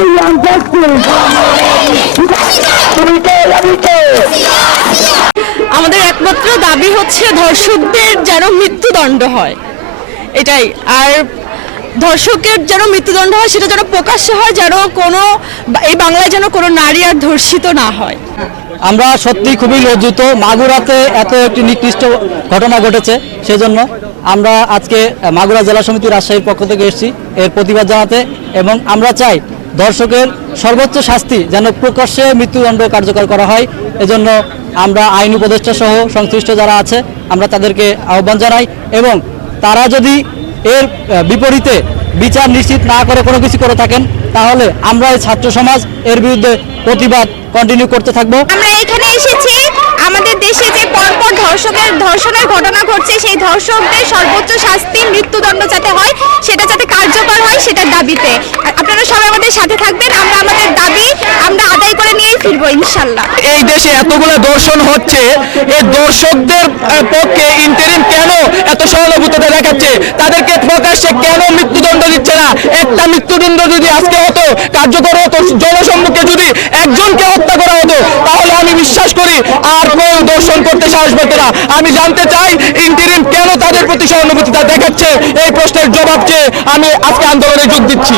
William Justice! তুমি কে? আমি কে? আমাদের একমাত্র দাবি হচ্ছে ধর্ষকদের যেন মৃত্যুদণ্ড হয়। এটাই। আর ধর্ষকের যেন মৃত্যুদণ্ড হয় সেটা যেন প্রকাশ্যে হয় যেন কোনো এই বাংলায় যেন কোনো নারী আর ধর্ষিত না হয়। আমরা সত্যি খুবই লজ্জিত। মাগুরাতে এত একটি নিকৃষ্ট ঘটনা ঘটেছে সেজন্য আমরা আজকে মাগুরা জেলা সমিতি রাজশাহীর পক্ষ থেকে এসেছি। এর প্রতিবাদ জানাতে এবং আমরা চাই দর্শকের সর্বোচ্চ শাস্তি যেন প্রকাশ্যে মৃত্যুদণ্ড কার্যকর করা হয়। এজন্য আমরা আইন উপদেষ্টা সহ সংশ্লিষ্ট যারা আছে, আমরা তাদেরকে আহ্বান জানাই এবং তারা যদি এর বিপরীতে বিচার নিশ্চিত না করে কোনো কিছু করে থাকেন, তাহলে আমরা এই ছাত্র সমাজ এর বিরুদ্ধে প্রতিবাদ কন্টিনিউ করতে থাকব। আমরা এখানে এসেছি আমাদের দেশে যে পরপর ধর্ষকের ধর্ষণের ঘটনা ঘটছে, সেই ধর্ষকদের সর্বোচ্চ শাস্তি মৃত্যুদণ্ড যাতে হয়, সেটা যাতে কার্যকর হয় সেটার দাবিতে। আপনারা সবাই আমাদের সাথে থাকবেন, আমরা আমাদের দাবি আমরা আদায় করে নিয়েই ফিরবো, ইনশাল্লাহ। এই দেশে এতগুলো দর্শন হচ্ছে, এই দর্শকদের পক্ষে ইন্টারিম কেন এত সহানুভূততা দেখাচ্ছে? তাদেরকে প্রকাশ্যে কেন মৃত্যুদণ্ড দিচ্ছে না? একটা মৃত্যুদণ্ড যদি আজকে হতো, কার্যকর হতো, জনসম্মুখে যদি একজনকে হত্যা করা হতো তাহলে আমি বিশ্বাস করি আর কেউ দর্শন করতে সাহস পেত না। আমি জানতে চাই ইন্টারিম কেন তাদের প্রতি সহানুভূতিটা দেখাচ্ছে? এই প্রশ্নের জবাব চেয়ে আমি আজকে আন্দোলনে যোগ দিচ্ছি।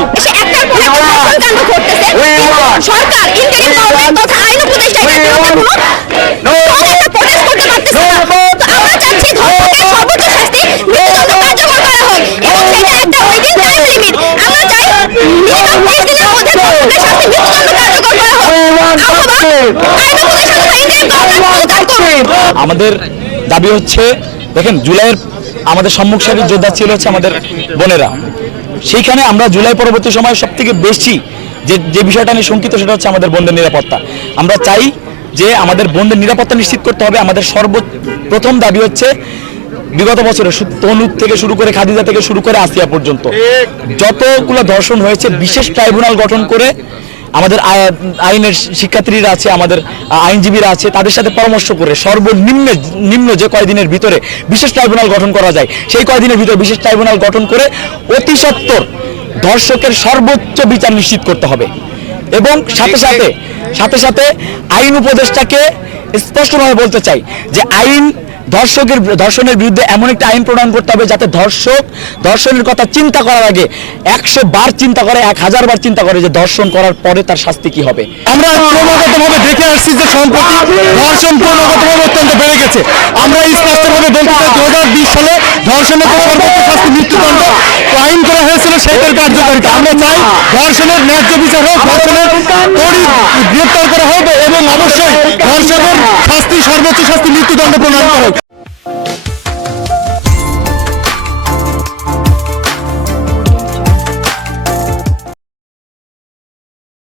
সরকার ইন্টারিম গভর্নমেন্ট তথা আইন উপদেষ্টা এটার বিরুদ্ধে কোনো কোনো একটা প্রোটেস্ট করতে পারতেছে না তো আমরা চাচ্ছি ধর্ষকের সর্বোচ্চ শাস্তি মৃত্যুদণ্ড কার্যকর করা হোক এবং সেটা একটা উইদিন টাইম লিমিট আমরা চাই মিনিমাম তেইশ দিনের মধ্যে ধর্ষকের শাস্তি মৃত্যুদণ্ড কার্যকর করা হোক অথবা আইন উপদেষ্টা তথা ইন্টারিম গভর্নমেন্ট পদত্যাগ করুন আমাদের দাবি হচ্ছে, দেখেন, জুলাইয়ের আমাদের সম্মুখ সারির যোদ্ধা ছিল হচ্ছে আমাদের বোনেরা। সেইখানে আমরা জুলাই পরবর্তী সময় সব থেকে বেশি যে যে বিষয়টা নিয়ে শঙ্কিত, সেটা হচ্ছে আমাদের বোনদের নিরাপত্তা। আমরা চাই যে আমাদের বোনদের নিরাপত্তা নিশ্চিত করতে হবে। আমাদের সর্বপ্রথম দাবি হচ্ছে বিগত বছরে সু- তনু থেকে শুরু করে খাদিজা থেকে শুরু করে আসিয়া পর্যন্ত। যতগুলো ধর্ষণ হয়েছে, বিশেষ ট্রাইব্যুনাল গঠন করে আমাদের আইনের শিক্ষার্থীরা আছে, আমাদের আইনজীবীরা আছে, তাদের সাথে পরামর্শ করে সর্বনিম্ন, নিম্ন যে কয়দিনের ভিতরে বিশেষ ট্রাইব্যুনাল গঠন করা যায়, সেই কয়দিনের ভিতরে বিশেষ ট্রাইব্যুনাল গঠন করে অতি সত্বর ধর্ষকের সর্বোচ্চ বিচার নিশ্চিত করতে হবে। এবং সাথে সাথে সাথে সাথে আইন উপদেষ্টাকে স্পষ্টভাবে বলতে চাই যে আইন ধর্ষকের ধর্ষণের বিরুদ্ধে এমন একটা আইন প্রণয়ন করতে হবে যাতে ধর্ষক ধর্ষণের কথা চিন্তা করার আগে একশো বার চিন্তা করে, এক হাজার বার চিন্তা করে যে ধর্ষণ করার পরে তার শাস্তি কি হবে। আমরা ক্রমাগতভাবে দেখে আসছি যে সম্প্রতি ধর্ষণ ক্রমাগতভাবে অত্যন্ত বেড়ে গেছে। আমরা স্পষ্টভাবে বলতে চাই দু হাজার বিশ সালে ধর্ষণের সর্বোচ্চ শাস্তি মৃত্যুদণ্ড আইন করা হয়েছিল সেটার কার্যকারিতা। আমরা চাই ধর্ষণের ন্যায্য বিচার হোক ধর্ষণের গ্রেপ্তার করা হোক এবং অবশ্যই ধর্ষণের শাস্তি সর্বোচ্চ শাস্তি মৃত্যুদণ্ড প্রণয়ন করা। হোক